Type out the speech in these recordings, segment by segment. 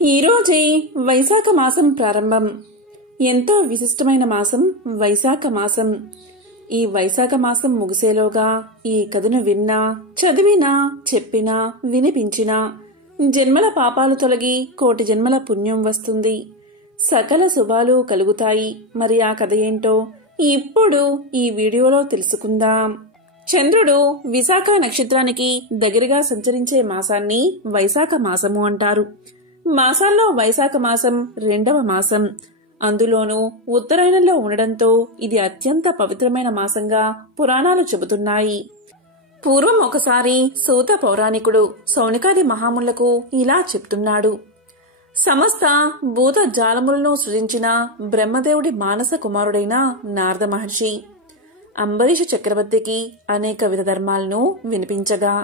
ఈరోజే వైశాఖ మాసం ప్రారంభం. ఎంతో విశిష్టమైన మాసం వైశాఖ మాసం. ఈ వైశాఖ మాసం ముగిసేలోగా ఈ కథను విన్నా, చదివినా, చెప్పినా, వినిపించినా జన్మల పాపాలు తొలగి కోటి జన్మల పుణ్యం వస్తుంది. సకల శుభాలు కలుగుతాయి. మరి ఆ కథ ఏంటో ఇప్పుడు ఈ వీడియోలో తెలుసుకుందాం. చంద్రుడు విశాఖ నక్షత్రానికి దగ్గరగా సంచరించే మాసాన్ని వైశాఖ మాసము అంటారు. మాసాల్లో వైశాఖ మాసం రెండవ మాసం. అందులోనూ ఉత్తరాయణంలో ఉండడంతో ఇది అత్యంత పవిత్రమైన మాసంగా పురాణాలు చెబుతున్నాయి. పూర్వం ఒకసారి సూత పౌరాణికుడు సౌనికాది మహాములకు ఇలా చెప్తున్నాడు. సమస్త భూత జాలములను సృజించిన బ్రహ్మదేవుడి మానస కుమారుడైన నారద మహర్షి అంబరీష చక్రవర్తికి అనేక విధ ధర్మాలను వినిపించగా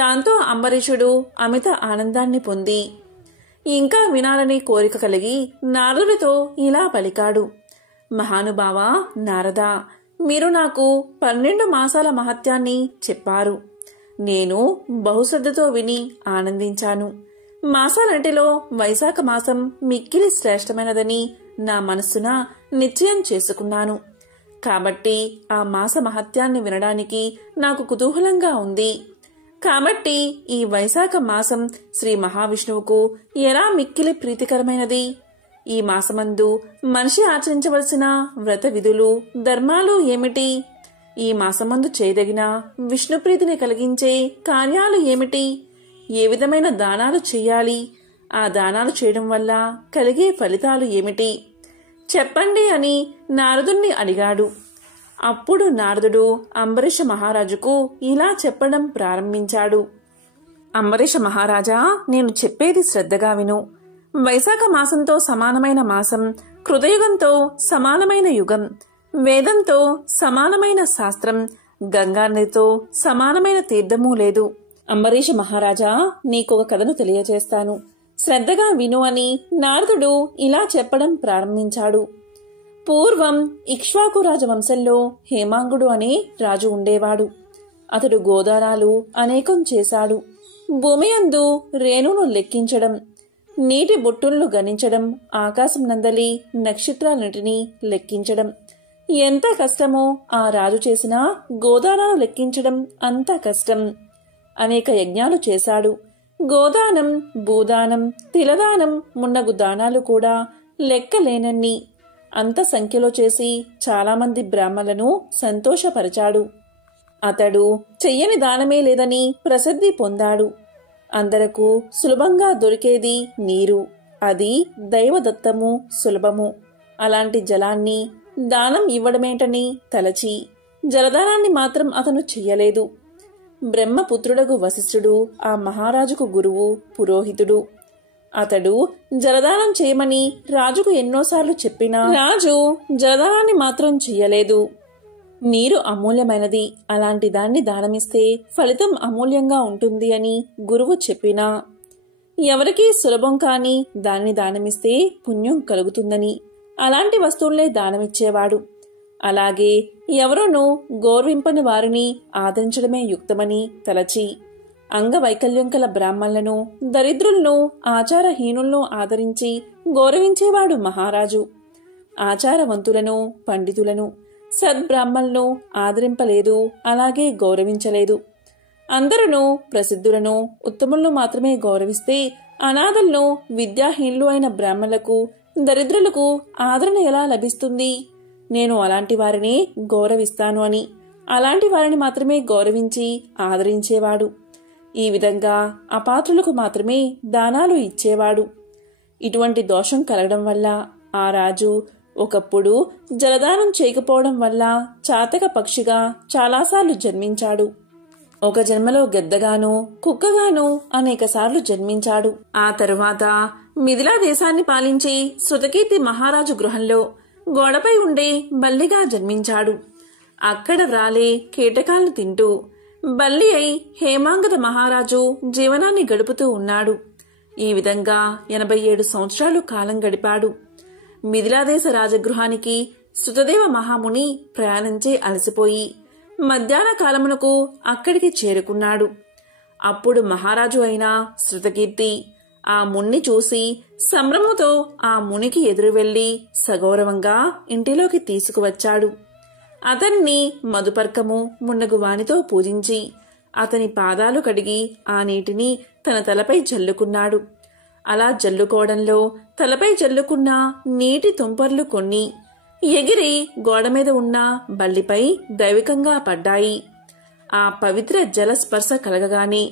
దాంతో అంబరీషుడు అమిత ఆనందాన్ని పొంది ఇంకా వినాలని కోరిక కలిగి నారదుడితో ఇలా పలికాడు. మహానుభావ నారద, మీరు నాకు 12 మాసాల మహత్యాన్ని చెప్పారు. నేను బహుశ్రద్ధతో విని ఆనందించాను. మాసాలంటిలో వైశాఖ మాసం మిక్కిలి శ్రేష్టమైనదని నా మనస్సున నిశ్చయం చేసుకున్నాను. కాబట్టి ఆ మాస మహత్యాన్ని వినడానికి నాకు కుతూహలంగా ఉంది. కాబట్టి ఈ వైశాఖ మాసం శ్రీ మహావిష్ణువుకు ఎలా మిక్కిలి ప్రీతికరమైనది? ఈ మాసమందు మనిషి ఆచరించవలసిన వ్రత విధులు, ధర్మాలు ఏమిటి? ఈ మాసమందు చేయదగిన విష్ణుప్రీతిని కలిగించే కార్యాలు ఏమిటి? ఏ విధమైన దానాలు చేయాలి? ఆ దానాలు చేయడం వల్ల కలిగే ఫలితాలు ఏమిటి? చెప్పండి అని నారదుణ్ణి అడిగాడు. అప్పుడు నారదుడు అంబరీష మహారాజుకు ఇలా చెప్పడం ప్రారంభించాడు. అంబరీష మహారాజా, నేను చెప్పేది శ్రద్ధగా విను. వైశాఖ మాసంతో సమానమైన మాసం, కృతయుగంతో సమానమైన యుగం, వేదంతో సమానమైన శాస్త్రం, గంగానదితో సమానమైన తీర్థమూ లేదు. అంబరీష మహారాజా, నీకొక కథను తెలియజేస్తాను. శ్రద్ధగా విను అని నారదుడు ఇలా చెప్పడం ప్రారంభించాడు. పూర్వం ఇక్ష్వాకు రాజవంశంలో హేమాంగుడు అనే రాజు ఉండేవాడు. అతడు గోదానాలు అనేకం చేశాడు. భూమి యందు రేణును లెక్కించడం, నీటి బొట్టులను గణించడం, ఆకాశం నందలి నక్షత్రాలన్నిటినీ లెక్కించడం ఎంత కష్టమో ఆ రాజు చేసిన గోదానాలు లెక్కించడం అంత కష్టం. అనేక యజ్ఞాలు చేశాడు. గోదానం, భూదానం, తిలదానం మున్నగు దానాలు కూడా లెక్కలేనన్ని అంత సంఖ్యలో చేసి చాలామంది బ్రాహ్మణులను సంతోషపరిచాడు. అతడు చెయ్యని దానమే లేదని ప్రసిద్ధి పొందాడు. అందరకు సులభంగా దొరికేది నీరు. అది దైవదత్తము, సులభము. అలాంటి జలాన్ని దానం ఇవ్వడమేంటని తలచి జలదానాన్ని మాత్రం అతను చెయ్యలేదు. బ్రహ్మపుత్రుడగు వశిష్ఠుడు ఆ మహారాజుకు గురువు, పురోహితుడు. అతడు జలదానం చేయమని రాజుకు ఎన్నోసార్లు చెప్పినా రాజు జలదానాన్ని మాత్రం చెయ్యలేదు. నీరు అమూల్యమైనది, అలాంటి దాన్ని దానమిస్తే ఫలితం అమూల్యంగా ఉంటుంది అని గురువు చెప్పినా ఎవరికీ సులభం కాని దాన్ని దానమిస్తే పుణ్యం కలుగుతుందని అలాంటి వస్తువులే దానమిచ్చేవాడు. అలాగే ఎవరోనూ గౌరవింపని వారిని ఆదరించడమే యుక్తమని తలచి అంగవైకల్యం కల బ్రాహ్మణులను, దరిద్రులను, ఆచారహీనులను ఆదరించి గౌరవించేవాడు మహారాజు. ఆచారవంతులను, పండితులను, సద్బ్రాహ్మణులను ఆదరింపలేదు, అలాగే గౌరవించలేదు. అందరూ ప్రసిద్ధులను, ఉత్తములను మాత్రమే గౌరవిస్తే అనాథలను, విద్యాహీనులు అయిన బ్రాహ్మణులకు, దరిద్రులకు ఆదరణ ఎలా లభిస్తుంది? నేను అలాంటి వారిని గౌరవిస్తాను అని అలాంటి వారిని మాత్రమే గౌరవించి ఆదరించేవాడు. ఈ విధంగా అపాత్రులకు మాత్రమే దానాలు ఇచ్చేవాడు. ఇటువంటి దోషం కలగడం వల్ల ఆ రాజు ఒకప్పుడు జలదానం చేయకపోవడం వల్ల చాతక పక్షిగా చాలాసార్లు జన్మించాడు. ఒక జన్మలో గద్దగాను, కుక్కగాను అనేకసార్లు జన్మించాడు. ఆ తరువాత మిథిలా దేశాన్ని పాలించి శృతకీర్తి మహారాజు గృహంలో గోడపై ఉండే బల్లిగా జన్మించాడు. అక్కడ వ్రాలే కీటకాలను తింటూ బల్లి అయి హేమాంగద మహారాజు జీవనాన్ని గడుపుతూ ఉన్నాడు. ఈ విధంగా 87 సంవత్సరాలు కాలం గడిపాడు. మిథిలాదేశ రాజగృహానికి శృతదేవ మహాముని ప్రయాణించే అలసిపోయి మధ్యాహ్న కాలమునకు అక్కడికి చేరుకున్నాడు. అప్పుడు మహారాజు అయిన శృతకీర్తి ఆ మున్ని చూసి సంభ్రమంతో ఆ మునికి ఎదురు వెళ్లి సగౌరవంగా ఇంటిలోకి తీసుకువచ్చాడు. అతన్ని మధుపర్కము మున్నగు వానితో పూజించి అతని పాదాలు కడిగి ఆ నీటిని తన తలపై జల్లుకున్నాడు. అలా జల్లుకోవడంలో తలపై జల్లుకున్న నీటి తుంపర్లు కొన్ని ఎగిరి గోడమీద ఉన్న బల్లిపై దైవికంగా పడ్డాయి. ఆ పవిత్ర జలస్పర్శ కలగగానే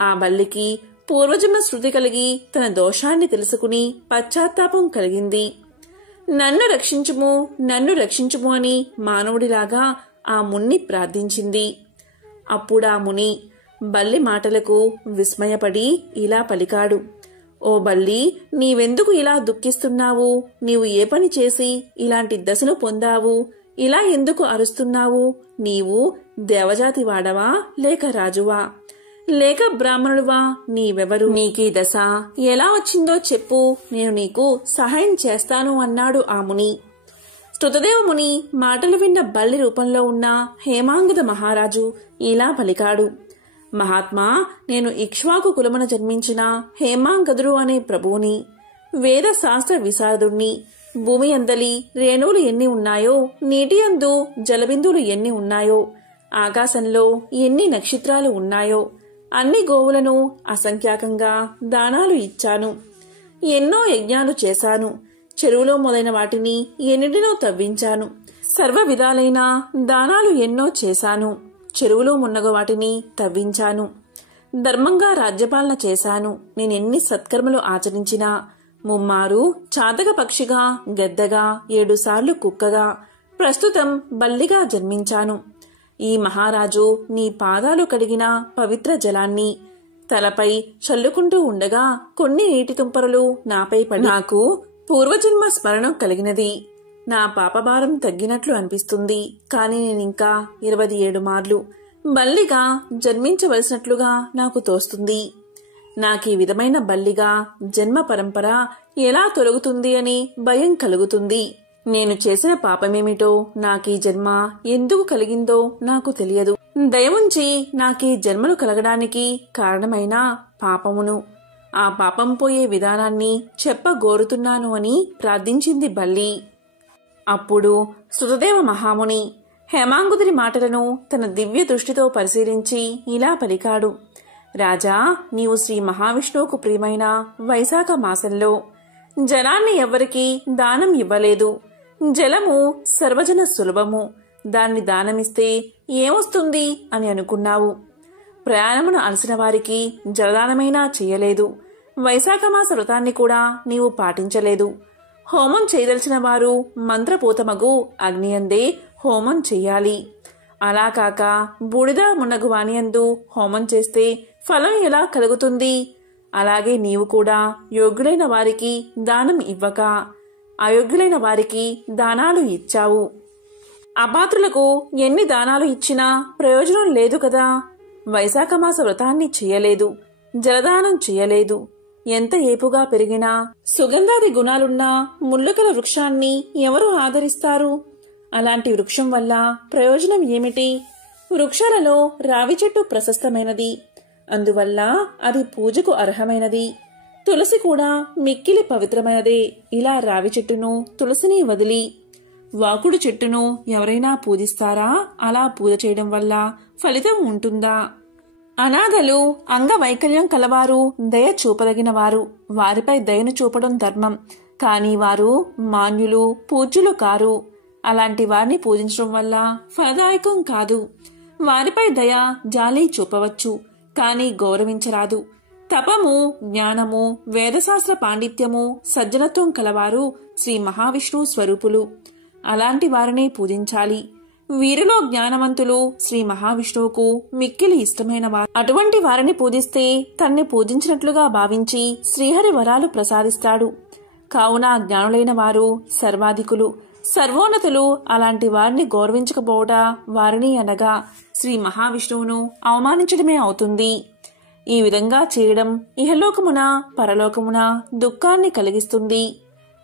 ఆ బల్లికి పూర్వజన్మ శృతి కలిగి తన దోషాన్ని తెలుసుకుని పశ్చాత్తాపం కలిగింది. నన్ను రక్షించుము, నన్ను రక్షించుము అని మానవుడిలాగా ఆ మున్ని ప్రార్థించింది. అప్పుడా ముని బల్లి మాటలకు విస్మయపడి ఇలా పలికాడు. ఓ బల్లి, నీవెందుకు ఇలా దుఃఖిస్తున్నావు? నీవు ఏ పని చేసి ఇలాంటి దశను పొందావు? ఇలా ఎందుకు అరుస్తున్నావు? నీవు దేవజాతి వాడవా, లేక రాజువా, లేక బ్రాహ్మణుడువా? నీవెవరు? నీకీ దశ ఎలా వచ్చిందో చెప్పు, నేను నీకు సహాయం చేస్తాను అన్నాడు ఆ ముని. స్తుతదేవ ముని మాటలు విన్న బల్లి రూపంలో ఉన్న హేమాంగద మహారాజు ఇలా పలికాడు. మహాత్మా, నేను ఇక్ష్వాకు కులమున జన్మించిన హేమాంగదుడు అనే ప్రభువుని, వేద శాస్త్ర విశారదుణ్ణి. భూమి అందలి రేణువులు ఎన్ని ఉన్నాయో, నీటి అందు జలబిందువులు ఎన్ని ఉన్నాయో, ఆకాశంలో ఎన్ని నక్షత్రాలు ఉన్నాయో అన్ని గోవులను అసంఖ్యాకంగా దానాలు ఇచ్చాను. ఎన్నో యజ్ఞాలు చేశాను. చెరువులో మొదలైన వాటిని ఎన్నిటినో తవ్వించాను. సర్వ విధాలైన దానాలు ఎన్నో చేశాను. చెరువులో మున్నగ వాటిని తవ్వించాను. ధర్మంగా రాజ్యపాలన చేశాను. నేనెన్ని సత్కర్మలు ఆచరించినా ముమ్మారు చాతక పక్షిగా, గద్దగా, 7 సార్లు కుక్కగా, ప్రస్తుతం బల్లిగా జన్మించాను. ఈ మహారాజు నీ పాదాలు కడిగిన పవిత్ర జలాన్ని తలపై చల్లుకుంటూ ఉండగా కొన్ని నీటి తుంపరలు నాపై పడి నాకు పూర్వజన్మ స్మరణం కలిగినది. నా పాపభారం తగ్గినట్లు అనిపిస్తుంది. కాని నేనింకా 27 మార్లు బల్లిగా జన్మించవలసినట్లుగా నాకు తోస్తుంది. నాకీ విధమైన బల్లిగా జన్మ పరంపర ఎలా తొలగుతుంది అని భయం కలుగుతుంది. నేను చేసిన పాపమేమిటో, నాకీ జన్మ ఎందుకు కలిగిందో నాకు తెలియదు. దయవుంచి నాకీ జన్మలు కలగడానికి కారణమైన పాపమును, ఆ పాపం పోయే విధానాన్ని చెప్పగోరుతున్నాను అని ప్రార్థించింది బల్లి. అప్పుడు స్తుతదేవ మహాముని హేమాంగుదుని మాటలను తన దివ్య దృష్టితో పరిశీలించి ఇలా పలికాడు. రాజా, నీవు శ్రీ మహావిష్ణువుకు ప్రియమైన వైశాఖ మాసంలో జలాన్ని ఎవ్వరికీ దానం ఇవ్వలేదు. జలము సర్వజన సులభము, దాన్ని దానమిస్తే ఏమొస్తుంది అని అనుకున్నావు. ప్రయాణమును అలసిన వారికి జలదానమైనా చెయ్యలేదు. వైశాఖమాస వ్రతాన్ని కూడా నీవు పాటించలేదు. హోమం చేయదలిచిన వారు మంత్రపూతమగు అగ్నియందే హోమం చెయ్యాలి. అలా కాక బూడిద మున్నగు వానియందు హోమం చేస్తే ఫలం ఎలా కలుగుతుంది? అలాగే నీవు కూడా యోగ్యులైన వారికి దానం ఇవ్వక అయోగ్యులైన వారికి దానాలు ఇచ్చావు. అపాత్రులకు ఎన్ని దానాలు ఇచ్చినా ప్రయోజనం లేదు కదా. వైశాఖమాస వ్రతాన్ని చెయ్యలేదు, జలదానం చెయ్యలేదు. ఎంత ఏపుగా పెరిగినా సుగంధాది గుణాలున్న ముళ్ళుకల వృక్షాన్ని ఎవరు ఆదరిస్తారు? అలాంటి వృక్షం వల్ల ప్రయోజనం ఏమిటి? వృక్షాలలో రావి చెట్టు ప్రశస్తమైనది, అందువల్ల అది పూజకు అర్హమైనది. తులసి కూడా మిక్కిలి పవిత్రమైనదే. ఇలా రావి చెట్టును, తులసిని వదిలి వాకుడు చెట్టును ఎవరైనా పూజిస్తారా? అలా పూజ చేయడం వల్ల ఫలితం ఉంటుందా? అనాథలు, అంగవైకల్యం కలవారు, దయ చూపదగిన వారు, వారిపై దయను చూపడం ధర్మం. కానీ వారు మాన్యులు, పూజ్యులు కారు. అలాంటి వారిని పూజించడం వల్ల ఫలదాయకం కాదు. వారిపై దయ, జాలి చూపవచ్చు, కానీ గౌరవించరాదు. తపము, జ్ఞానము, వేదశాస్త్ర పాండిత్యము, సజ్జనత్వం కలవారు శ్రీ మహావిష్ణువు స్వరూపులు. అలాంటి వారినే పూజించాలి. వీరిలో జ్ఞానవంతులు శ్రీ మహావిష్ణువుకు మిక్కిలి ఇష్టమైన వారు. అటువంటి వారిని పూజిస్తే తన్ని పూజించినట్లుగా భావించి శ్రీహరి వరాలు ప్రసాదిస్తాడు. కావున జ్ఞానులైన వారు సర్వాధికులు, సర్వోన్నతులు. అలాంటి వారిని గౌరవించకపోవట వారిని అనగా శ్రీ మహావిష్ణువును అవమానించడమే అవుతుంది. ఈ విధంగా చేయడం ఇహలోకమున పరలోకమున దుఃఖాన్ని కలిగిస్తుంది.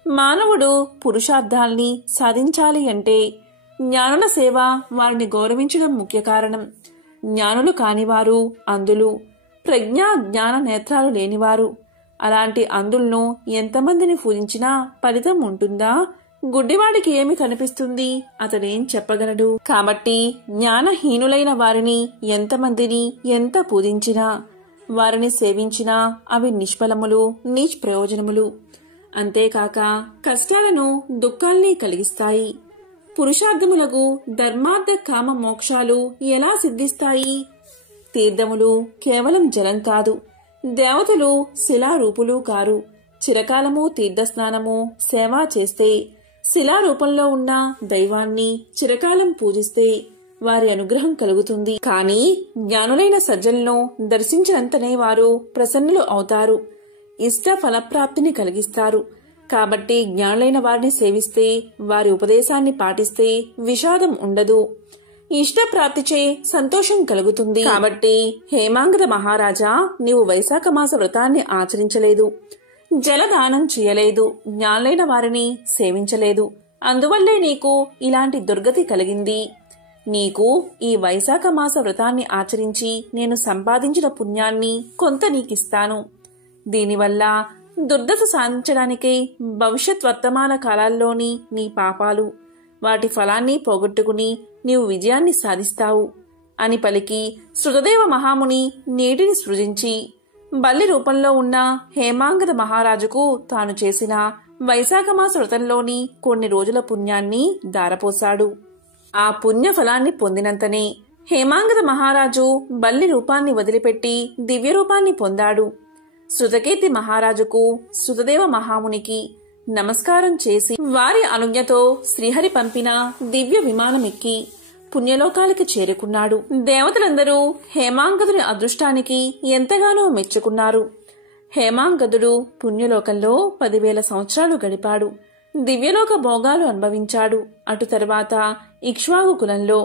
మానవుడు పురుషార్థాల్ని సాధించాలి అంటే జ్ఞానుల సేవ, వారిని గౌరవించడం ముఖ్య కారణం. జ్ఞానులు కానివారు అందులు, ప్రజ్ఞా జ్ఞాన నేత్రాలు లేనివారు, అలాంటి అంధులను ఎంతమందిని పూజించినా ఫలితం ఉంటుందా? గుడ్డివాడికి ఏమి కనిపిస్తుంది? అతడేం చెప్పగలడు? కాబట్టి జ్ఞానహీనులైన వారిని ఎంతమందిని ఎంత పూజించినా, వారిని సేవించినా అవి నిష్ఫలములు, నిష్ప్రయోజనములు. అంతేకాక కష్టాలను, దుఃఖాల్ని కలిగిస్తాయి. పురుషార్థములకు ధర్మార్థ కామ మోక్షాలు ఎలా సిద్ధిస్తాయి? తీర్థములు కేవలం జలం కాదు, దేవతలు శిలారూపులు కారు. చిరకాలము తీర్థస్నానము, సేవ చేస్తే, శిలారూపంలో ఉన్న దైవాన్ని చిరకాలం పూజిస్తే వారి అనుగ్రహం కలుగుతుంది. కానీ జ్ఞానులైన సజ్జలను దర్శించినంతనే వారు ప్రసన్నులు అవుతారు, ఇష్ట ఫలప్రాప్తిని కలిగిస్తారు. కాబట్టి జ్ఞానులైన వారిని సేవిస్తే, వారి ఉపదేశాన్ని పాటిస్తే విషాదం ఉండదు, ఇష్టప్రాప్తిచే సంతోషం కలుగుతుంది. కాబట్టి హేమాంగద మహారాజా, నీవు వైశాఖ మాస వ్రతాన్ని ఆచరించలేదు, జలదానం చేయలేదు, జ్ఞానులైన వారిని సేవించలేదు. అందువల్లే నీకు ఇలాంటి దుర్గతి కలిగింది. నీకు ఈ వైశాఖ మాస వ్రతాన్ని ఆచరించి నేను సంపాదించిన పుణ్యాన్ని కొంత నీకిస్తాను. దీనివల్ల దుర్దశ సాధించడానికి భవిష్యత్ వర్తమాన కాలాల్లోని నీ పాపాలు, వాటి ఫలాన్ని పోగొట్టుకుని నీవు విజయాన్ని సాధిస్తావు అని పలికి శృతదేవ మహాముని నీటిని సృజించి బల్లి రూపంలో ఉన్న హేమాంగద మహారాజుకు తాను చేసిన వైశాఖమాస వ్రతంలోని కొన్ని రోజుల పుణ్యాన్ని దారపోశాడు. ఆ పుణ్య ఫలాన్ని పొందినంతనే హేమాంగద మహారాజు బల్లి రూపాన్ని వదిలిపెట్టి దివ్య రూపాన్ని పొందాడు. శృతకీర్తి మహారాజుకు శృతదేవ మహామునికి నమస్కారం చేసి వారి అనుజ్ఞతో శ్రీహరి పంపిన దివ్య విమానమెక్కి పుణ్యలోకాలకి చేరుకున్నాడు. దేవతలందరూ హేమాంగదుని అదృష్టానికి ఎంతగానో మెచ్చుకున్నారు. హేమాంగదుడు పుణ్యలోకంలో 10,000 సంవత్సరాలు గడిపాడు. దివ్యలోక భోగాలు అనుభవించాడు. అటు తరువాత ఇక్ష్వాకు కులంలో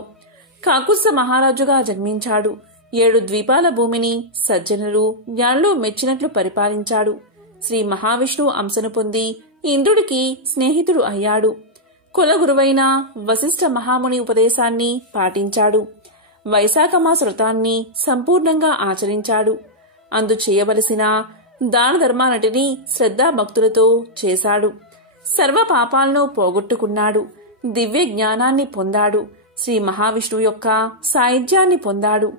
కాకుత్స మహారాజుగా జన్మించాడు. 7 ద్వీపాల భూమిని సజ్జనులు, జ్ఞానులు మెచ్చినట్లు పరిపాలించాడు. శ్రీ మహావిష్ణువు అంశను పొంది ఇంద్రుడికి స్నేహితుడు అయ్యాడు. కులగురువైన వశిష్ఠ మహాముని ఉపదేశాన్ని పాటించాడు. వైశాఖమాస వ్రతాన్ని సంపూర్ణంగా ఆచరించాడు. అందు చేయవలసిన దాన ధర్మాలటిని శ్రద్ధాభక్తులతో చేశాడు. సర్వ పాపాలను పోగొట్టుకున్నాడు. దివ్య జ్ఞానాన్ని పొందాడు. శ్రీ మహావిష్ణువు యొక్క సాయుధ్యాన్ని పొందాడు.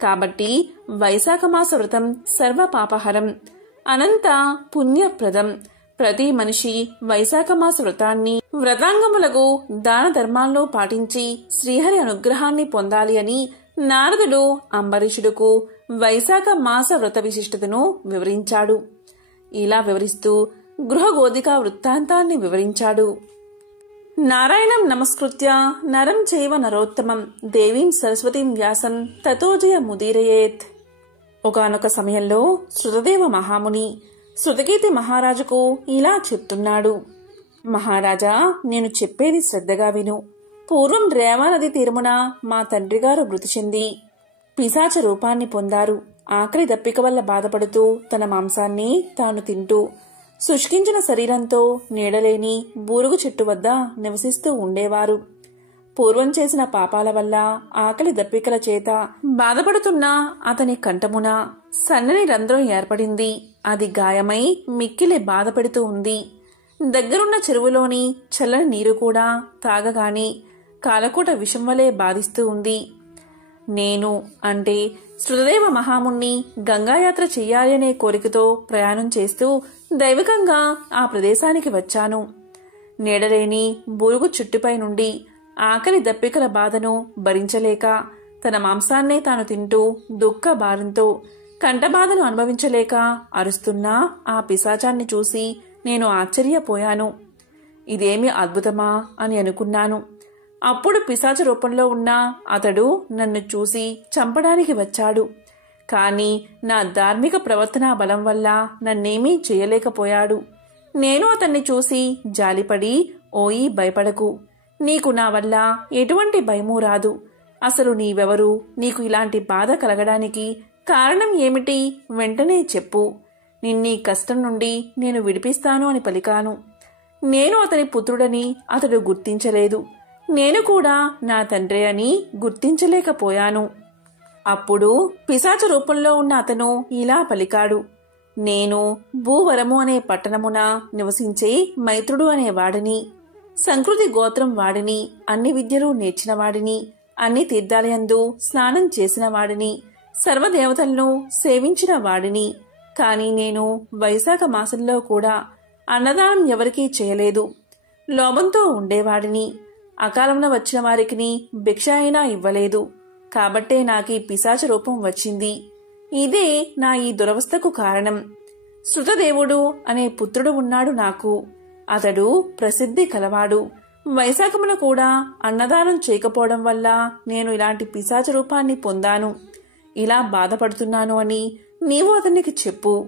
కాబట్టి వైశాఖమాస వ్రతం సర్వ పాపహరం, అనంత పుణ్యప్రదం. ప్రతి మనిషి వైశాఖమాస వ్రతాన్ని, వ్రతాంగములకు దాన ధర్మాలను పాటించి శ్రీహరి అనుగ్రహాన్ని పొందాలి అని నారదుడు అంబరీషుడుకు వైశాఖ మాస వ్రత విశిష్టతను వివరించాడు. ఇలా వివరిస్తూ గృహగోధికా వృత్తాంతాన్ని వివరించాడు. నారాయణం నమస్కృత్య నరం చైవ నరోత్తమం దేవీం సరస్వతీం వ్యాసం తతోజయ ముదీరయేత్. ఒకానొక సమయంలో శృతదేవ మహాముని శృతకీర్తి మహారాజుకు ఇలా చెప్తున్నాడు. మహారాజా, నేను చెప్పేది శ్రద్ధగా విను. పూర్వం రేవానది తీరమున మా తండ్రిగారు మృతి చెంది పిశాచ రూపాన్ని పొందారు. ఆకలి దప్పిక వల్ల బాధపడుతూ తన మాంసాన్ని తాను తింటూ శుష్కించిన శరీరంతో నీడలేని బూరుగు చెట్టు వద్ద నివసిస్తూ ఉండేవారు. పూర్వం చేసిన పాపాల వల్ల ఆకలి దప్పికల చేత బాధపడుతున్న అతని కంఠమున సన్నని రంధ్రం ఏర్పడింది. అది గాయమై మిక్కిలి బాధపెడుతూ ఉంది. దగ్గరున్న చెరువులోని చల్లని నీరు కూడా తాగగాని కాలకూట విషం వలె బాధిస్తూ ఉంది. నేను అంటే శృతదేవ మహాముని గంగాయాత్ర చెయ్యాలి అనే కోరికతో ప్రయాణం చేస్తూ దైవికంగా ఆ ప్రదేశానికి వచ్చాను. నీడలేని బూరుగు చుట్టుపై నుండి ఆకలి దప్పికల బాధను భరించలేక తన మాంసాన్నే తాను తింటూ దుఃఖ భారంతో కంఠబాధను అనుభవించలేక అరుస్తున్న ఆ పిశాచాన్ని చూసి నేను ఆశ్చర్యపోయాను. ఇదేమి అద్భుతమా అని అనుకున్నాను. అప్పుడు పిశాచ రూపంలో ఉన్న అతడు నన్ను చూసి చంపడానికి వచ్చాడు. కాని నా ధార్మిక ప్రవర్తన బలం వల్ల నన్నేమీ చేయలేకపోయాడు. నేను అతన్ని చూసి జాలిపడి, ఓయి భయపడకు, నీకు నా వల్ల ఎటువంటి భయమూ రాదు. అసలు నీవెవరు? నీకు ఇలాంటి బాధ కలగడానికి కారణం ఏమిటి? వెంటనే చెప్పు. నిన్నీ కష్టం నుండి నేను విడిపిస్తాను అని పలికాను. నేను అతని పుత్రుడని అతడు గుర్తించలేదు. నేను కూడా నా తండ్రి అని గుర్తించలేకపోయాను. అప్పుడు పిశాచ రూపంలో ఉన్న అతను ఇలా పలికాడు. నేను భూవరము అనే పట్టణమున నివసించే మైత్రుడు అనే వాడిని, సంకృతి గోత్రం వాడిని, అన్ని విద్యలు నేర్చిన వాడిని, అన్ని తీర్థాలయందు స్నానం చేసిన వాడిని, సర్వదేవతలను సేవించిన వాడిని. కాని నేను వైశాఖ మాసంలో కూడా అన్నదానం ఎవరికీ చేయలేదు. లోభంతో ఉండేవాడిని. అకాలంలో వచ్చిన వారికి భిక్ష అయినా ఇవ్వలేదు. కాబట్టే నాకీ పిశాచ రూపం వచ్చింది. ఇదే నా ఈ దురవస్థకు కారణం. శృతదేవుడు అనే పుత్రుడు ఉన్నాడు నాకు. అతడు ప్రసిద్ధి కలవాడు. వైశాఖమున కూడా అన్నదానం చేయకపోవడం వల్ల నేను ఇలాంటి పిశాచ రూపాన్ని పొందాను. ఇలా బాధపడుతున్నాను అని నీవు అతనికి చెప్పు.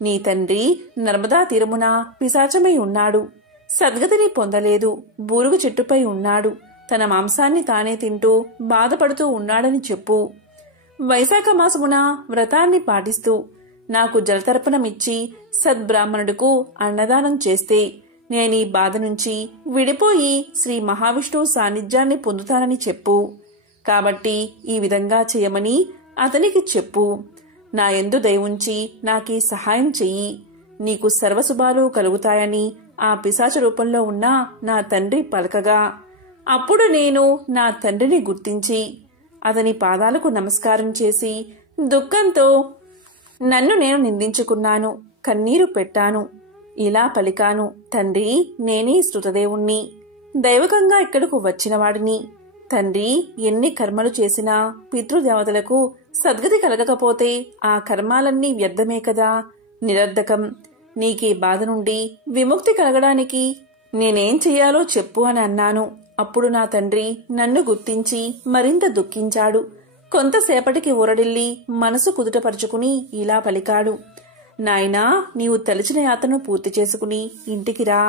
నీ తండ్రి నర్మదా తీరమున పిశాచమై ఉన్నాడు. సద్గతిని పొందలేదు. బూరుగు చెట్టుపై ఉన్నాడు. తన మాంసాన్ని తానే తింటూ బాధపడుతూ ఉన్నాడని చెప్పు. వైశాఖ మాసమున వ్రతాన్ని పాటిస్తూ నాకు జలతర్పణమిచ్చి సద్బ్రాహ్మణుడుకు అన్నదానం చేస్తే నేనీ బాధ నుంచి విడిపోయి శ్రీ మహావిష్ణువు సాన్నిధ్యాన్ని పొందుతానని చెప్పు. కాబట్టి ఈ విధంగా చేయమని అతనికి చెప్పు. నా యందు దయవుంచి నాకీ సహాయం చెయ్యి. నీకు సర్వశుభాలు కలుగుతాయని ఆ పిశాచ రూపంలో ఉన్న నా తండ్రి పలకగా, అప్పుడు నేను నా తండ్రిని గుర్తించి అతని పాదాలకు నమస్కారం చేసి దుఃఖంతో నన్ను నేను నిందించుకున్నాను, కన్నీరు పెట్టాను. ఇలా పలికాను, తండ్రి, నేనే శృతదేవుణ్ణి, దైవకంగా ఇక్కడకు వచ్చినవాడిని. తండ్రి, ఎన్ని కర్మలు చేసినా పితృదేవతలకు సద్గతి కలగకపోతే ఆ కర్మాలన్నీ వ్యర్థమే కదా, నిరర్ధకం. నీకీ బాధ నుండి విముక్తి కలగడానికి నేనేం చెయ్యాలో చెప్పు అని అన్నాను. అప్పుడు నా తండ్రి నన్ను గుర్తించి మరింత దుఃఖించాడు. కొంతసేపటికి ఊరడిల్లి మనసు కుదుటపరుచుకుని ఇలా పలికాడు, నాయనా, నీవు తలచిన యాత్రను పూర్తి చేసుకుని ఇంటికి రా.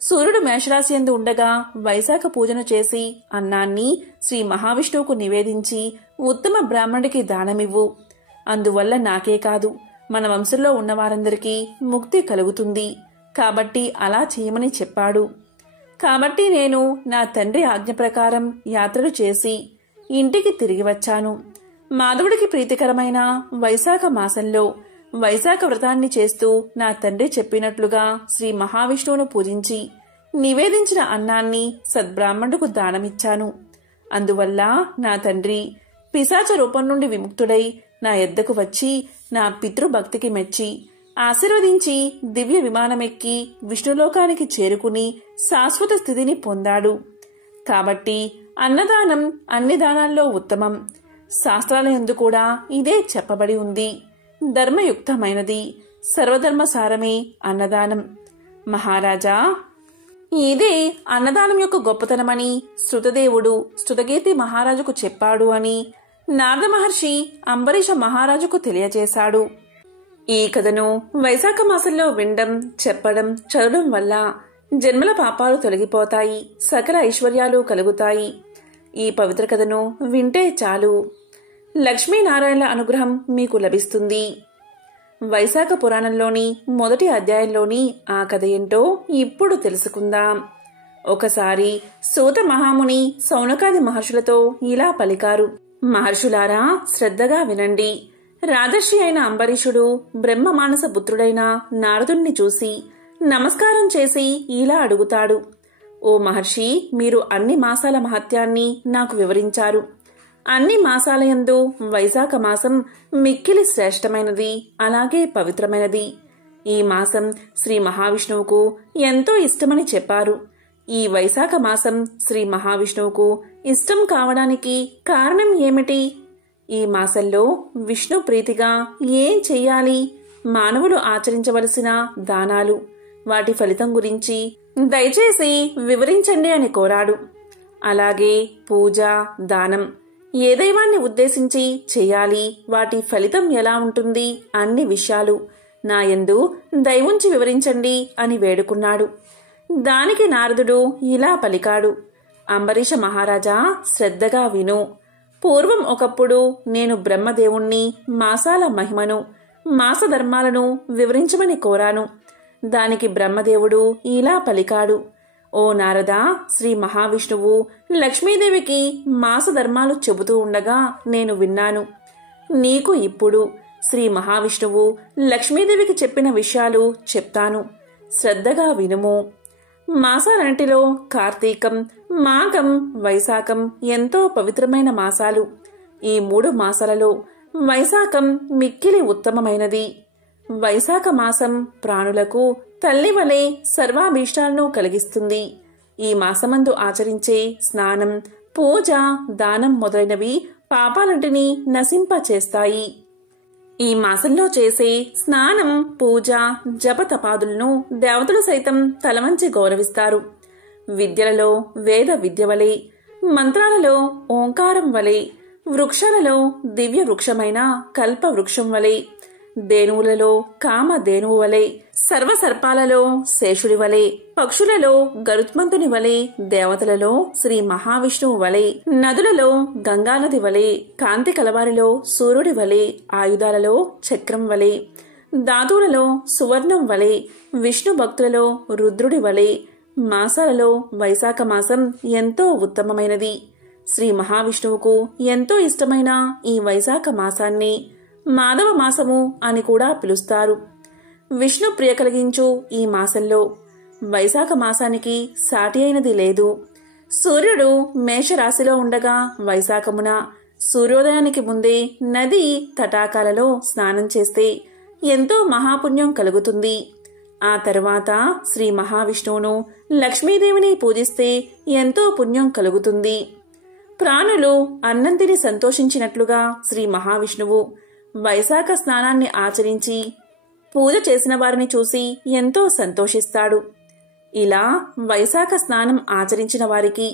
సూర్యుడు మేషరాశి యందు ఉండగా వైశాఖ పూజను చేసి అన్నాన్ని శ్రీ మహావిష్ణువుకు నివేదించి ఉత్తమ బ్రాహ్మణుడికి దానమివ్వు. అందువల్ల నాకే కాదు, మన వంశంలో ఉన్నవారందరికీ ముక్తి కలుగుతుంది. కాబట్టి అలా చేయమని చెప్పాడు. కాబట్టి నేను నా తండ్రి ఆజ్ఞ ప్రకారం యాత్రలు చేసి ఇంటికి తిరిగి వచ్చాను. మాధవుడికి ప్రీతికరమైన వైశాఖ మాసంలో వైశాఖ వ్రతాన్ని చేస్తూ నా తండ్రి చెప్పినట్లుగా శ్రీ మహావిష్ణువును పూజించి నివేదించిన అన్నాన్ని సద్బ్రాహ్మణుడుకు దానమిచ్చాను. అందువల్ల నా తండ్రి పిశాచ రూపం నుండి విముక్తుడై నా యొద్దకు వచ్చి నా పితృభక్తికి మెచ్చి ఆశీర్వదించి దివ్య విమానమెక్కి విష్ణులోకానికి చేరుకుని శాశ్వత స్థితిని పొందాడు. కాబట్టి అన్నదానం అన్ని దానాల్లో ఉత్తమం. శాస్త్రాలయందు కూడా ఇదే చెప్పబడి ఉంది. ధర్మయుక్తమైనది. సర్వధర్మసారమే అన్నదానం. మహారాజా, ఇదే అన్నదానం యొక్క గొప్పతనమని శృతదేవుడు శృతకీర్తి మహారాజుకు చెప్పాడు అని నారద మహర్షి అంబరీష మహారాజుకు తెలియజేశాడు. ఈ కథను వైశాఖ మాసంలో వినడం, చెప్పడం, చదవడం వల్ల జన్మల పాపాలు తొలగిపోతాయి, సకల ఐశ్వర్యాలు కలుగుతాయి. ఈ పవిత్ర కథను వింటే చాలు, లక్ష్మీనారాయణల అనుగ్రహం మీకు లభిస్తుంది. వైశాఖ పురాణంలోని మొదటి అధ్యాయంలోని ఆ కథ ఏంటో ఇప్పుడు తెలుసుకుందాం. ఒకసారి సూత మహాముని సౌనకాది మహర్షులతో ఇలా పలికారు, మహర్షులారా, శ్రద్ధగా వినండి. రాజర్షి అయిన అంబరీషుడు బ్రహ్మ మానస పుత్రుడైన నారదుణ్ణి చూసి నమస్కారం చేసి ఇలా అడుగుతాడు, ఓ మహర్షి, మీరు అన్ని మాసాల మహత్యాన్ని నాకు వివరించారు. అన్ని మాసాలయందు వైశాఖ మాసం మిక్కిలి శ్రేష్టమైనది, అలాగే పవిత్రమైనది. ఈ మాసం శ్రీ మహావిష్ణువుకు ఎంతో ఇష్టమని చెప్పారు. ఈ వైశాఖ మాసం శ్రీ మహావిష్ణువుకు ఇష్టం కావడానికి కారణం ఏమిటి? ఈ మాసంలో విష్ణు ప్రీతిగా ఏం చెయ్యాలి? మానవులు ఆచరించవలసిన దానాలు, వాటి ఫలితం గురించి దయచేసి వివరించండి అని కోరాడు. అలాగే పూజ, దానం ఏ దైవాన్ని ఉద్దేశించి చెయ్యాలి, వాటి ఫలితం ఎలా ఉంటుంది, అన్ని విషయాలు నా యందు దయవుంచి వివరించండి అని వేడుకున్నాడు. దానికి నారదుడు ఇలా పలికాడు, అంబరీష మహారాజా, శ్రద్ధగా విను. పూర్వం ఒకప్పుడు నేను బ్రహ్మదేవుణ్ణి మాసాల మహిమను, మాస ధర్మాలను వివరించమని కోరాను. దానికి బ్రహ్మదేవుడు ఇలా పలికాడు, ఓ నారదా, శ్రీ మహావిష్ణువు లక్ష్మీదేవికి మాస ధర్మాలు చెబుతూ ఉండగా నేను విన్నాను. నీకు ఇప్పుడు శ్రీ మహావిష్ణువు లక్ష్మీదేవికి చెప్పిన విషయాలు చెప్తాను, శ్రద్ధగా వినుము. మాసాలన్నిటిలో కార్తీకం, మాఘం, వైశాఖం ఎంతో పవిత్రమైన మాసాలు. ఈ 3 మాసాలలో వైశాఖం మిక్కిలి ఉత్తమమైనది. వైశాఖ మాసం ప్రాణులకు తల్లి వలె సర్వాభీష్టాలను కలిగిస్తుంది. ఈ మాసమందు ఆచరించే స్నానం, పూజ, దానం మొదలైనవి పాపాలంటిని నశింపచేస్తాయి. ఈ మాసంలో చేసే స్నానం, పూజ, జపతపాదులను దేవతలు సైతం తలవంచి గౌరవిస్తారు. విద్యలలో వేద విద్య వలె, మంత్రాలలో ఓంకారం వలె, వృక్షాలలో దివ్య వృక్షమైన కల్ప వృక్షం వలె, దేనువులలో కామధేనువు వలె, సర్వసర్పాలలో శేషుడి వలె, పక్షులలో గరుత్మంతుని వలె, దేవతలలో శ్రీ మహావిష్ణువు వలె, నదులలో గంగానది వలె, కాంతి కలవారిలో సూర్యుడి వలె, ఆయుధాలలో చక్రం వలె, ధాతువులలో సువర్ణం వలె, విష్ణు భక్తులలో రుద్రుడి వలె. మాసాలలో వైశాఖ మాసం ఎంతో ఉత్తమమైనది. శ్రీ మహావిష్ణువుకు ఎంతో ఇష్టమైన ఈ వైశాఖ మాసాన్ని మాధవ మాసము అని కూడా పిలుస్తారు. విష్ణు ప్రియ కలిగించు ఈ మాసంలో వైశాఖ మాసానికి సాటి అయినది లేదు. సూర్యుడు మేషరాశిలో ఉండగా వైశాఖమున సూర్యోదయానికి ముందే నది తటాకాలలో స్నానం చేస్తే ఎంతో మహాపుణ్యం కలుగుతుంది. ఆ తరువాత శ్రీ మహావిష్ణువును, లక్ష్మీదేవిని పూజిస్తే ఎంతో పుణ్యం కలుగుతుంది. ప్రాణులు అన్నం తిని సంతోషించినట్లుగా శ్రీ మహావిష్ణువు వైశాఖ స్నానాన్ని ఆచరించి పూజ చేసిన వారిని చూసి ఎంతో సంతోషిస్తాడు. ఇలా వైశాఖ స్నానం ఆచరించిన వారికి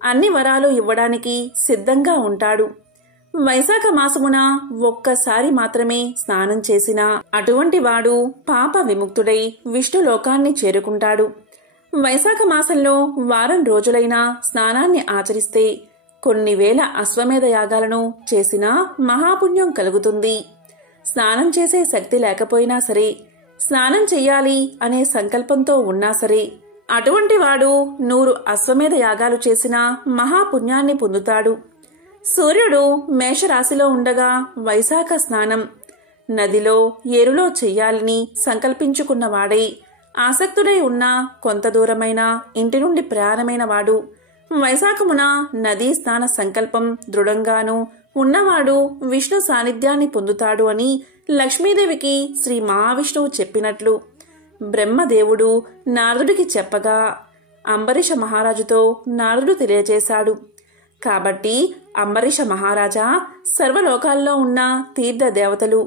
అన్ని వరాలు ఇవ్వడానికి సిద్ధంగా ఉంటాడు. వైశాఖ మాసమున ఒక్కసారి మాత్రమే స్నానం చేసిన అటువంటి వాడు పాప విముక్తుడై విష్ణు లోకాన్ని చేరుకుంటాడు. వైశాఖ మాసంలో వారం రోజులైనా స్నానాన్ని ఆచరిస్తే కొన్ని వేల అశ్వమేధ యాగాలను చేసినా మహాపుణ్యం కలుగుతుంది. స్నానం చేసే శక్తి లేకపోయినా సరే, స్నానం చెయ్యాలి అనే సంకల్పంతో ఉన్నా సరే, అటువంటి వాడు 100 అశ్వమేధ యాగాలు చేసినా మహాపుణ్యాన్ని పొందుతాడు. సూర్యుడు మేషరాశిలో ఉండగా వైశాఖ స్నానం నదిలో, ఏరులో చెయ్యాలని సంకల్పించుకున్నవాడై ఆసక్తుడై ఉన్న కొంత దూరమైన ఇంటి నుండి ప్రయాణమైన వాడు వైశాఖమున నదీ స్నాన సంకల్పం దృఢంగాను ఉన్నవాడు విష్ణు సాన్నిధ్యాన్ని పొందుతాడు అని లక్ష్మీదేవికి శ్రీ మహావిష్ణువు చెప్పినట్లు బ్రహ్మదేవుడు నారదుడికి చెప్పగా అంబరీష మహారాజుతో నారదుడు తెలియజేశాడు. కాబట్టి అంబరీష మహారాజా సర్వలోకాల్లో ఉన్న తీర్థ దేవతలు,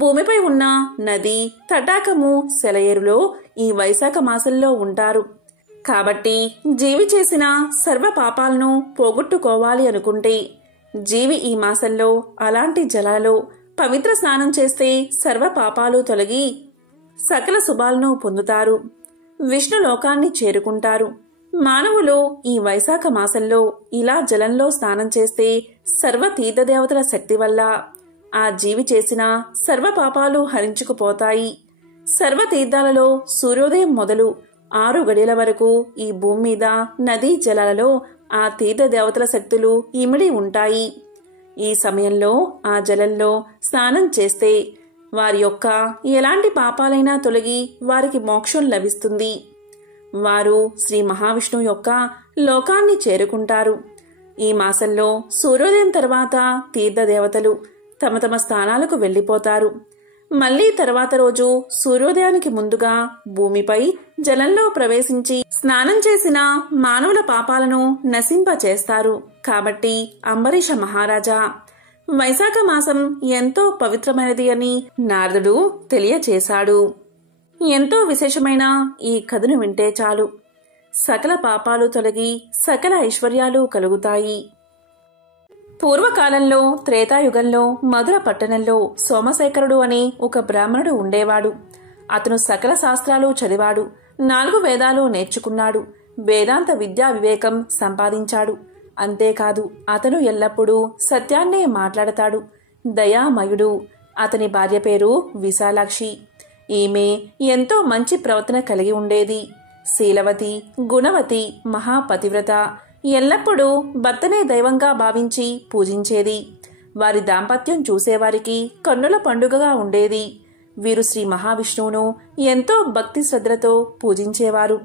భూమిపై ఉన్న నది, తటాకము, సెలయేరులో ఈ వైశాఖ మాసంలో ఉంటారు. కాబట్టి జీవి చేసిన సర్వ పాపాలను పోగొట్టుకోవాలి అనుకుంటే జీవి ఈ మాసంలో అలాంటి జలాలలో పవిత్ర స్నానం చేస్తే సర్వ పాపాలు తొలగి సకల శుభాలను పొందుతారు, విష్ణు లోకాన్ని చేరుకుంటారు. మానవులు ఈ వైశాఖ మాసంలో ఇలా జలంలో స్నానం చేస్తే సర్వ తీర్థదేవతల శక్తి వల్ల ఆ జీవి చేసిన సర్వ పాపాలు హరించుకుపోతాయి. సర్వ తీర్థాలలో సూర్యోదయం మొదలు 6 గడియల వరకు ఈ భూమి మీద నదీ జలాలలో ఆ తీర్థదేవతల శక్తులు ఇమిడి ఉంటాయి. ఈ సమయంలో ఆ జలంలో స్నానం చేస్తే వారి యొక్క ఎలాంటి పాపాలైనా తొలగి వారికి మోక్షం లభిస్తుంది. వారు శ్రీ మహావిష్ణువు యొక్క లోకాన్ని చేరుకుంటారు. ఈ మాసంలో సూర్యోదయం తర్వాత తీర్థదేవతలు తమ తమ స్థానాలకు వెళ్లిపోతారు. మళ్లీ తర్వాత రోజు సూర్యోదయానికి ముందుగా భూమిపై జలంలో ప్రవేశించి స్నానం చేసిన మానవుల పాపాలను నశింపచేస్తారు. కాబట్టి అంబరీష మహారాజా, వైశాఖ మాసం ఎంతో పవిత్రమైనది అని నారదుడు తెలియచేశాడు. ఎంతో విశేషమైన ఈ కథను వింటే చాలు, సకల పాపాలు తొలగి సకల ఐశ్వర్యాలు కలుగుతాయి. పూర్వకాలంలో త్రేతాయుగంలో మధుర పట్టణంలో సోమశేఖరుడు అనే ఒక బ్రాహ్మణుడు ఉండేవాడు. అతను సకల శాస్త్రాలు చదివాడు, 4 వేదాలు నేర్చుకున్నాడు, వేదాంత విద్యా వివేకం సంపాదించాడు. అంతేకాదు అతను ఎల్లప్పుడూ సత్యాన్నే మాట్లాడతాడు. దయామయుడు. అతని భార్య పేరు విశాలాక్షి. ఈమె ఎంతో మంచి ప్రవర్తన కలిగి ఉండేది. శీలవతి, గుణవతి, మహాపతివ్రత. ఎల్లప్పుడూ భర్తనే దైవంగా భావించి పూజించేది. వారి దాంపత్యం చూసేవారికి కన్నుల పండుగగా ఉండేది. వీరు శ్రీ మహావిష్ణువును ఎంతో భక్తి శ్రద్ధలతో పూజించేవారు.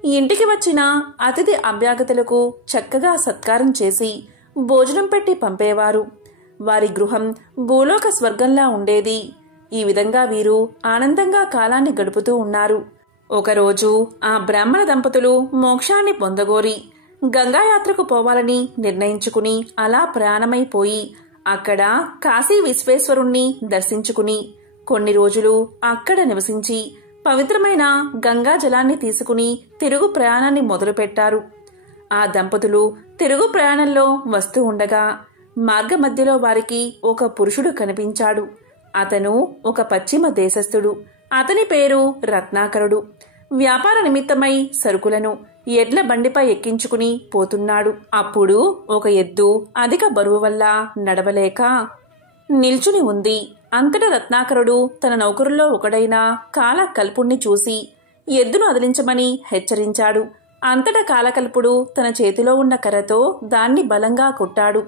ఇంటికి వచ్చిన అతిథి అభ్యాగతులకు చక్కగా సత్కారం చేసి భోజనం పెట్టి పంపేవారు. వారి గృహం భూలోక స్వర్గంలా ఉండేది. ఈ విధంగా వీరు ఆనందంగా కాలాన్ని గడుపుతూ ఉన్నారు. ఒకరోజు ఆ బ్రాహ్మణ దంపతులు మోక్షాన్ని పొందగోరి గంగాయాత్రకు పోవాలని నిర్ణయించుకుని అలా ప్రయాణమైపోయి అక్కడ కాశీ విశ్వేశ్వరుణ్ణి దర్శించుకుని కొన్ని రోజులు అక్కడ నివసించి పవిత్రమైన గంగా జలాన్ని తీసుకుని తిరుగు ప్రయాణాన్ని మొదలుపెట్టారు. ఆ దంపతులు తిరుగు ప్రయాణంలో వస్తూ ఉండగా మార్గమధ్యలో వారికి ఒక పురుషుడు కనిపించాడు. అతను ఒక పశ్చిమ దేశస్థుడు. అతని పేరు రత్నాకరుడు. వ్యాపార నిమిత్తమై సరుకులను ఎడ్ల బండిపై ఎక్కించుకుని పోతున్నాడు. అప్పుడు ఒక ఎద్దు అధిక బరువు వల్ల నడవలేక నిల్చుని ఉంది. అంతటా రత్నాకరుడు తన నౌకరుల్లో ఒకడైన కాలకల్పుణ్ణి చూసి ఎద్దును అదిలించమని హెచ్చరించాడు. అంతటా కాలకల్పుడు తన చేతిలో ఉన్న కర్రతో దాన్ని బలంగా కొట్టాడు.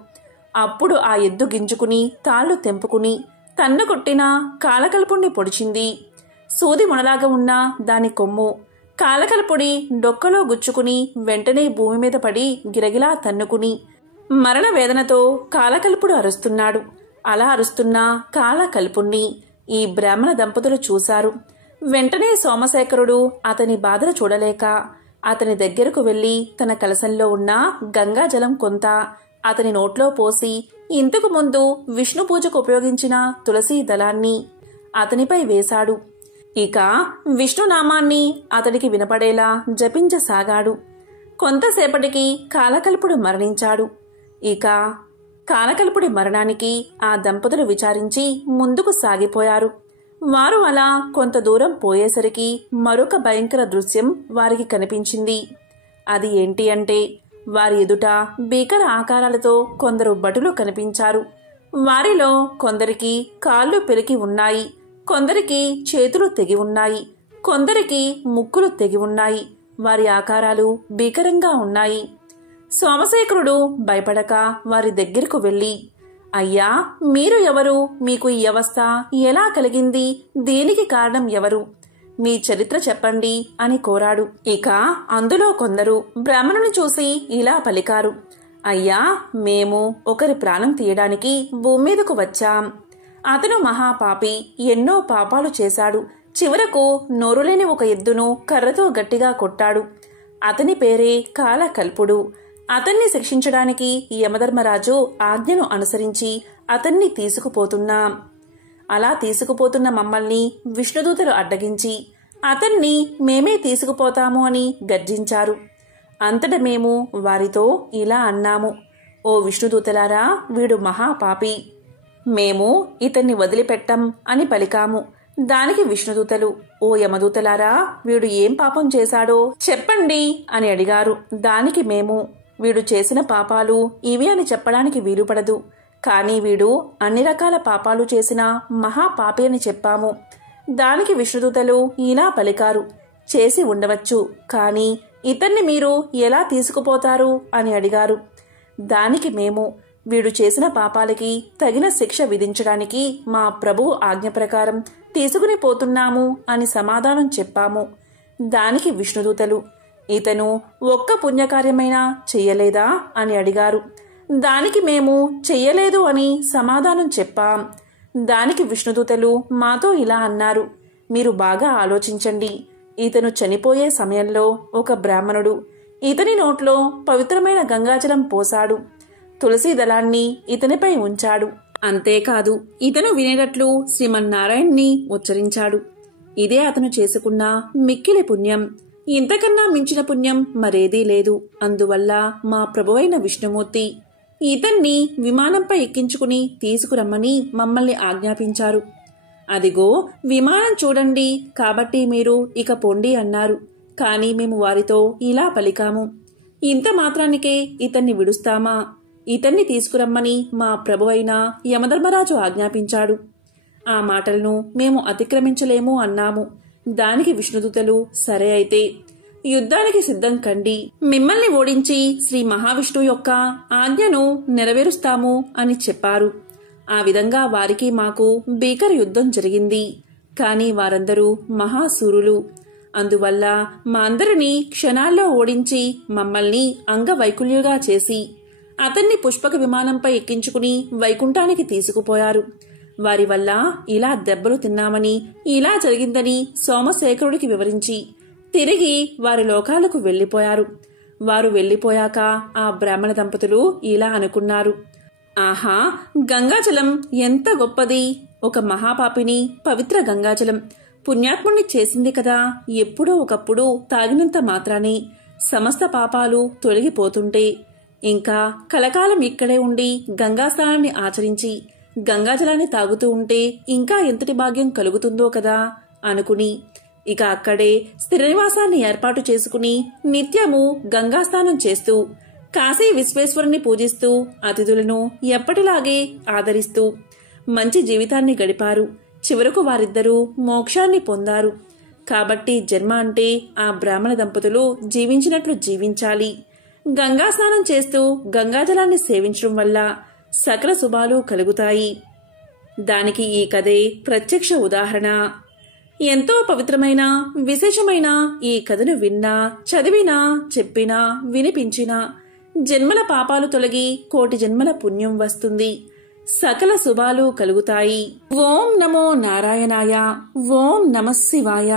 అప్పుడు ఆ ఎద్దు గింజుకుని తాళ్లు తెంపుకుని తన్ను కొట్టిన కాలకల్పుణ్ణి పొడిచింది. సూది మొనలాగా ఉన్న దాని కొమ్ము కాలకల్పుడి డొక్కలో గుచ్చుకుని వెంటనే భూమి మీద పడి గిరగిలా తన్నుకుని మరణ వేదనతో కాలకల్పుడు అరుస్తున్నాడు. అలా అరుస్తున్న కాలకల్పుణ్ణి ఈ బ్రాహ్మణ దంపతులు చూశారు. వెంటనే సోమశేఖరుడు అతని బాధను చూడలేక అతని దగ్గరకు వెళ్లి తన కలశంలో ఉన్న గంగాజలం కొంత అతని నోట్లో పోసి ఇంతకు ముందు విష్ణు పూజకు ఉపయోగించిన తులసీ దళాన్ని అతనిపై వేశాడు. ఇక విష్ణునామాన్ని అతడికి వినపడేలా జపించసాగాడు. కొంతసేపటికి కాలకల్పుడు మరణించాడు. ఇక కాలకల్పుడి మరణానికి ఆ దంపతులు విచారించి ముందుకు సాగిపోయారు. వారు అలా కొంత దూరం పోయేసరికి మరొక భయంకర దృశ్యం వారికి కనిపించింది. అది ఏంటి అంటే వారి ఎదుట భీకర ఆకారాలతో కొందరు భటులు కనిపించారు. వారిలో కొందరికి కాళ్ళు పెరికి ఉన్నాయి, కొందరికి చేతులు తెగి ఉన్నాయి, కొందరికి ముక్కులు తెగి ఉన్నాయి. వారి ఆకారాలు భీకరంగా ఉన్నాయి. సోమశేఖరుడు భయపడక వారి దగ్గరకు వెళ్లి, అయ్యా, మీరు ఎవరు? మీకు ఈ అవస్థ ఎలా కలిగింది? దీనికి కారణం ఎవరు? మీ చరిత్ర చెప్పండి అని కోరాడు. ఇక అందులో కొందరు బ్రాహ్మణుని చూసి ఇలా పలికారు, అయ్యా, మేము ఒకరి ప్రాణం తీయడానికి భూమి మీదకు వచ్చాం. అతను మహాపాపి, ఎన్నో పాపాలు చేశాడు. చివరకు నోరులేని ఒక ఎద్దును కర్రతో గట్టిగా కొట్టాడు. అతని పేరే కాలకల్పుడు. అతన్ని శిక్షించడానికి యమధర్మరాజు ఆజ్ఞను అనుసరించి అతన్ని తీసుకుపోతున్నాం. అలా తీసుకుపోతున్న మమ్మల్ని విష్ణుదూతలు అడ్డగించి అతన్ని మేమే తీసుకుపోతాము అని గర్జించారు. అంతట మేము వారితో ఇలా అన్నాము, ఓ విష్ణుదూతలారా, వీడు మహాపాపి, మేము ఇతన్ని వదిలిపెట్టం అని పలికాము. దానికి విష్ణుదూతలు, ఓ యమదూతలారా, వీడు ఏం పాపం చేశాడో చెప్పండి అని అడిగారు. దానికి మేము, వీడు చేసిన పాపాలు ఇవి అని చెప్పడానికి వీలుపడదు, కానీ వీడు అన్ని రకాల పాపాలు చేసిన మహాపాపి అని చెప్పాము. దానికి విష్ణుదూతలు ఇలా పలికారు, చేసి ఉండవచ్చు, కానీ ఇతన్ని మీరు ఎలా తీసుకుపోతారు అని అడిగారు. దానికి మేము, వీడు చేసిన పాపాలకి తగిన శిక్ష విధించడానికి మా ప్రభువు ఆజ్ఞ ప్రకారం తీసుకుని పోతున్నాము అని సమాధానం చెప్పాము. దానికి విష్ణుదూతలు, ఇతను ఒక్క పుణ్యకార్యమైనా చెయ్యలేదా అని అడిగారు. దానికి మేము చెయ్యలేదు అని సమాధానం చెప్పాం. దానికి విష్ణుదూతలు మాతో ఇలా అన్నారు, మీరు బాగా ఆలోచించండి. ఇతను చనిపోయే సమయంలో ఒక బ్రాహ్మణుడు ఇతని నోట్లో పవిత్రమైన గంగాజలం పోశాడు. తులసీ దళాన్ని ఇతనిపై ఉంచాడు. అంతేకాదు, ఇతను వినేటట్లు శ్రీమన్నారాయణ్ణి ఉచ్చరించాడు. ఇదే అతను చేసుకున్న మిక్కిలి పుణ్యం. ఇంతకన్నా మించిన పుణ్యం మరేదీ లేదు. అందువల్ల మా ప్రభువైన విష్ణుమూర్తి ఇతన్ని విమానంపై ఎక్కించుకుని తీసుకురమ్మని మమ్మల్ని ఆజ్ఞాపించారు. అదిగో విమానం చూడండి, కాబట్టి మీరు ఇక పొండి అన్నారు. కాని మేము వారితో ఇలా పలికాము, ఇంత మాత్రానికే ఇతన్ని విడుస్తామా? ఇతన్ని తీసుకురమ్మని మా ప్రభువైన యమధర్మరాజు ఆజ్ఞాపించాడు. ఆ మాటలను మేము అతిక్రమించలేము అన్నాము. దానికి విష్ణుదూతలు, సరే అయితే యుద్ధానికి సిద్ధం కండి. మిమ్మల్ని ఓడించి శ్రీ మహావిష్ణువు యొక్క ఆజ్ఞను నెరవేరుస్తాము అని చెప్పారు. ఆ విధంగా వారికి మాకు భీకర యుద్ధం జరిగింది. కాని వారందరూ మహాసూరులు. అందువల్ల మా అందరినీ క్షణాల్లో ఓడించి మమ్మల్ని అంగవైకల్యులుగా చేసి అతన్ని పుష్పక విమానంపై ఎక్కించుకుని వైకుంఠానికి తీసుకుపోయారు. వారి వల్ల ఇలా దెబ్బలు తిన్నామని, ఇలా జరిగిందని సోమశేఖరుడికి వివరించి తిరిగి వారి లోకాలకు వెళ్లిపోయారు. వారు వెళ్లిపోయాక ఆ బ్రాహ్మణ దంపతులు ఇలా అనుకున్నారు, ఆహా, గంగాజలం ఎంత గొప్పది! ఒక మహాపాపిని పవిత్ర గంగాజలం పుణ్యాత్ముణ్ణి చేసింది కదా. ఎప్పుడో ఒకప్పుడు తాగినంత మాత్రానే సమస్త పాపాలు తొలగిపోతుంటే ఇంకా కలకాలం ఇక్కడే ఉండి గంగా స్నానాన్ని ఆచరించి గంగాజలాన్ని తాగుతూ ఉంటే ఇంకా ఎంతటి భాగ్యం కలుగుతుందో కదా అనుకుని ఇక అక్కడే స్థిర నివాసాన్ని ఏర్పాటు చేసుకుని నిత్యము గంగా స్నానం చేస్తూ కాశీ విశ్వేశ్వరుని పూజిస్తూ అతిథులను ఎప్పటిలాగే ఆదరిస్తూ మంచి జీవితాన్ని గడిపారు. చివరకు వారిద్దరూ మోక్షాన్ని పొందారు. కాబట్టి జన్మ అంటే ఆ బ్రాహ్మణ దంపతులు జీవించినట్లు జీవించాలి. గంగా స్నానం చేస్తూ గంగాజలాన్ని సేవించడం వల్ల సకల శుభాలు కలుగుతాయి. దానికి ఈ కథే ప్రత్యక్ష ఉదాహరణ. ఎంతో పవిత్రమైన విశేషమైన ఈ కథను విన్నా, చదివినా, చెప్పినా, వినిపించినా జన్మల పాపాలు తొలగి కోటి జన్మల పుణ్యం వస్తుంది. సకల శుభాలు కలుగుతాయి. ఓం నమో నారాయణాయ. ఓం నమః శివాయ.